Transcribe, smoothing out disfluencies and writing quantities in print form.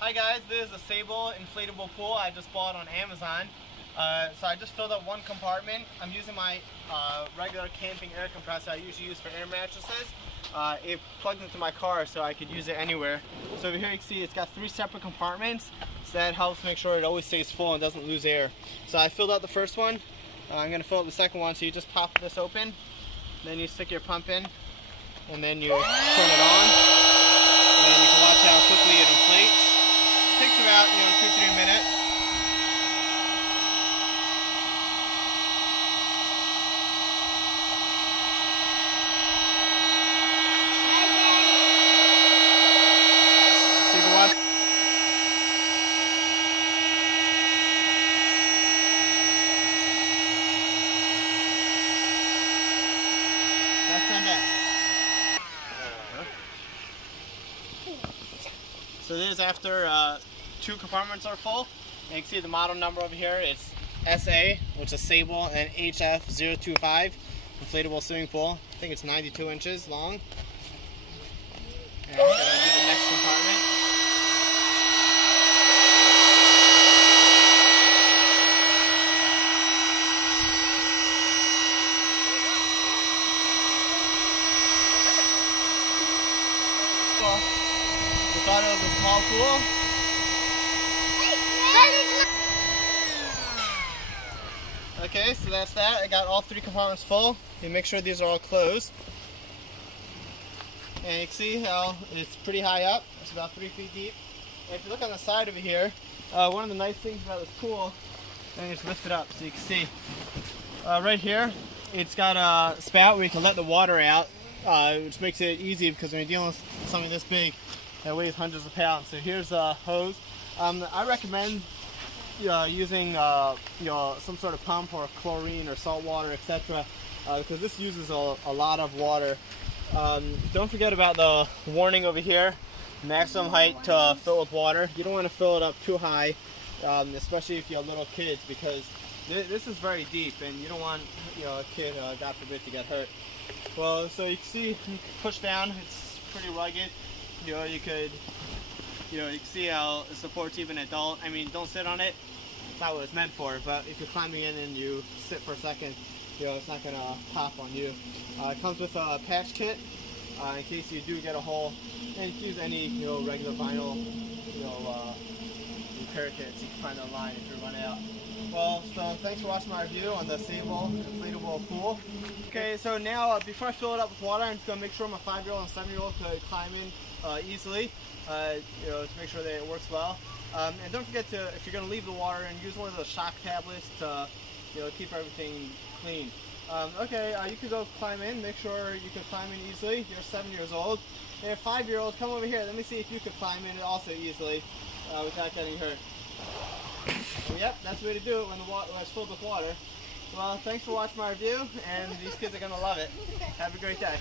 Hi guys, this is a Sable Inflatable pool I just bought on Amazon. So I just filled up one compartment. I'm using my regular camping air compressor I usually use for air mattresses. It plugged into my car so I could use it anywhere. So over here you can see it's got 3 separate compartments, so that helps make sure it always stays full and doesn't lose air. So I filled out the first one. I'm going to fill up the second one, so you just pop this open, then you stick your pump in, and then you turn it on, and you can watch how quickly it inflates. It takes about 2-3 minutes. So you can watch. That's not bad. So this is after 2 compartments are full. And you can see the model number over here is SA, which is Sable, and HF025 inflatable swimming pool. I think it's 92 inches long. And I'm going to do the next compartment. We thought it was a small pool. Okay, so that's that. I got all 3 compartments full. You make sure these are all closed. And you can see how it's pretty high up. It's about 3 feet deep. And if you look on the side over here, one of the nice things about this pool, let me just lift it up so you can see. Right here, it's got a spout where you can let the water out, which makes it easy because when you're dealing with something this big that weighs hundreds of pounds. So here's a hose. I recommend using some sort of pump or chlorine or salt water, etc. Because this uses a lot of water. Don't forget about the warning over here, maximum height to fill with water. You don't want to fill it up too high, especially if you have little kids, because this is very deep and you don't want a kid, God forbid, to get hurt. Well, so you can see, you can push down, it's pretty rugged. You can see how it supports even an adult. I mean, don't sit on it. It's not what it's meant for, but if you're climbing in and you sit for a second, it's not going to pop on you. It comes with a patch kit in case you do get a hole, and you can use any regular vinyl repair kits you can find online if you run out. Well, so thanks for watching my review on the Sable Inflatable pool. Okay, so now before I fill it up with water, I'm just going to make sure my 5-year-old and 7-year-old could climb in easily, to make sure that it works well. And don't forget to, if you're going to leave the water, and use one of those shock tablets to keep everything clean. Okay, you can go climb in, make sure you can climb in easily. You're 7 years old. And a 5-year-old, come over here, let me see if you can climb in also easily without getting hurt. And yep, that's the way to do it when it's filled with water. Well, thanks for watching my review, and these kids are going to love it. Have a great day.